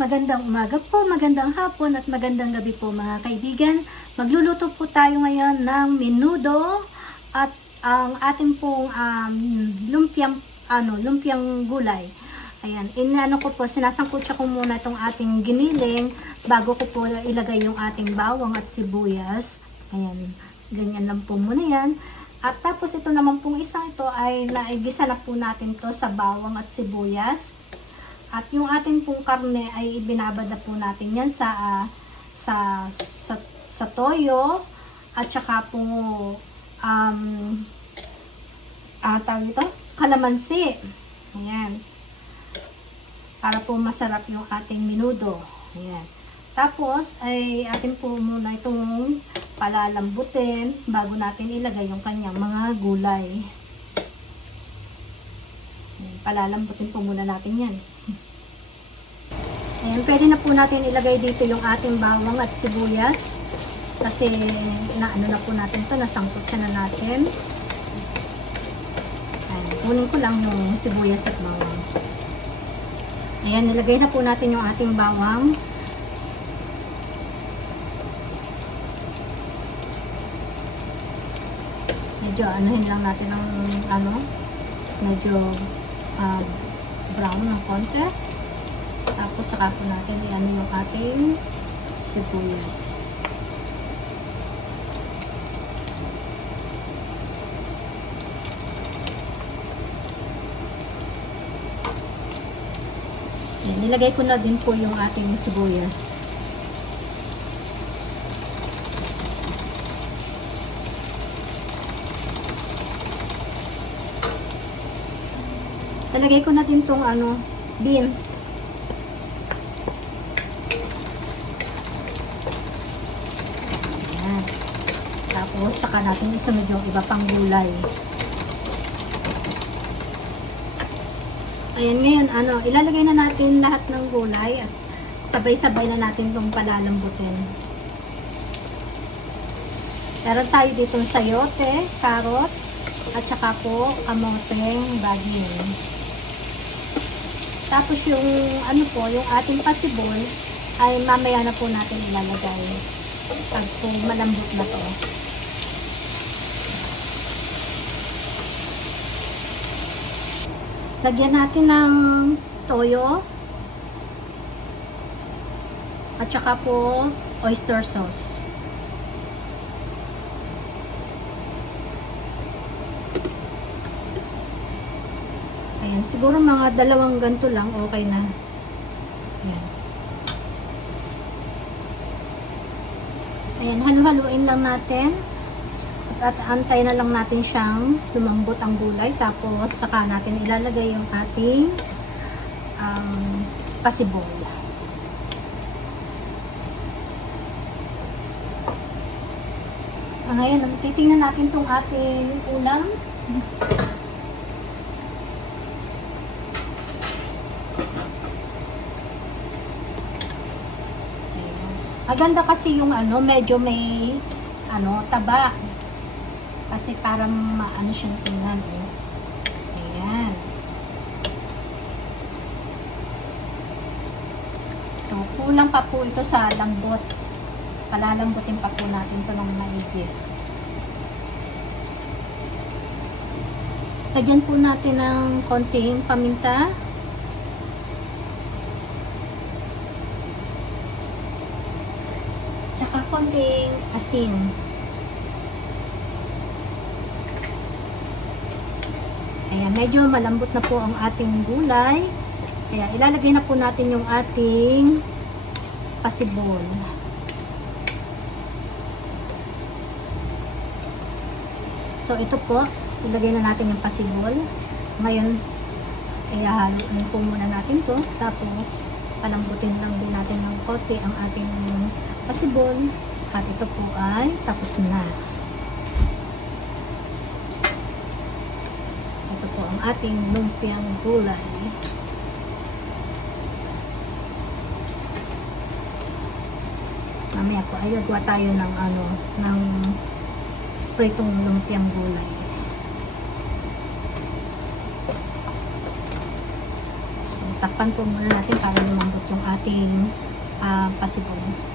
Magandang umaga po, magandang hapon at magandang gabi po mga kaibigan. Magluluto po tayo ngayon ng menudo at ang ating pong lumpiang gulay. Ayan, sinasangkutsa ko muna itong ating giniling bago ko po ilagay yung ating bawang at sibuyas. Ayan, ganyan lang po muna yan. At tapos ito naman pong isang ito ay naigisa na po natin to sa bawang at sibuyas. At yung ating pong karne ay ibinabad na po natin yan sa toyo at saka po tawag ito, kalamansi. Ayan. Para po masarap yung ating menudo. Ayan. Tapos ay atin po muna itong palalambutin bago natin ilagay yung kanyang mga gulay. Ayan. Palalambutin po muna natin yan. Ayan, pwede na po natin ilagay dito yung ating bawang at sibuyas kasi naano na po natin to, nasangkot siya na natin. Ayan, kunin ko lang yung sibuyas at bawang. Ayan, nilagay na po natin yung ating bawang. Medyo anuhin lang natin ng medyo brown ng konti. Tapos saka po natin yung ating sibuyas. Yan, nilagay ko na din po yung ating sibuyas. Nilagay ko na din tong beans. Tapos, saka natin isunod yung iba pang gulay. Ayan, ngayon, ilalagay na natin lahat ng gulay at sabay-sabay na natin itong palalambutin. Meron tayo dito sayote, carrots, at saka po kamoteng baging. Tapos yung yung ating pasibol ay mamaya na po natin ilalagay. Pag po malambot na to. Lagyan natin ng toyo at saka po oyster sauce. Ayan, siguro mga 2 ganito lang okay na. Ayan. Ayan, halu-haluin lang natin. At antay na lang natin siyang lumambot ang gulay. Tapos saka natin ilalagay yung ating pasibol. Ngayon, titingnan natin itong ating ulam. Maganda kasi yung medyo may taba. Kasi para maano siyang tingnan eh. Ayan. So, kulang pa po ito sa lambot. Palalambutin pa po natin ito ng maigi. Lagyan po natin ng konting paminta. Tsaka konting asin. Ayan, medyo malambot na po ang ating gulay. Kaya ilalagay na po natin yung ating pasibol. So ito po, ilagay na natin yung pasibol. Ngayon, kaya haluin po muna natin to. Tapos, palambutin lang din natin ng konti ang ating pasibol. At ito po ay tapos na. Ating lumpiang gulay. Mamaya po ay gagawa tayo ng pritong lumpiang gulay. So, takpan po muna natin para lumambot yung ating pasibong.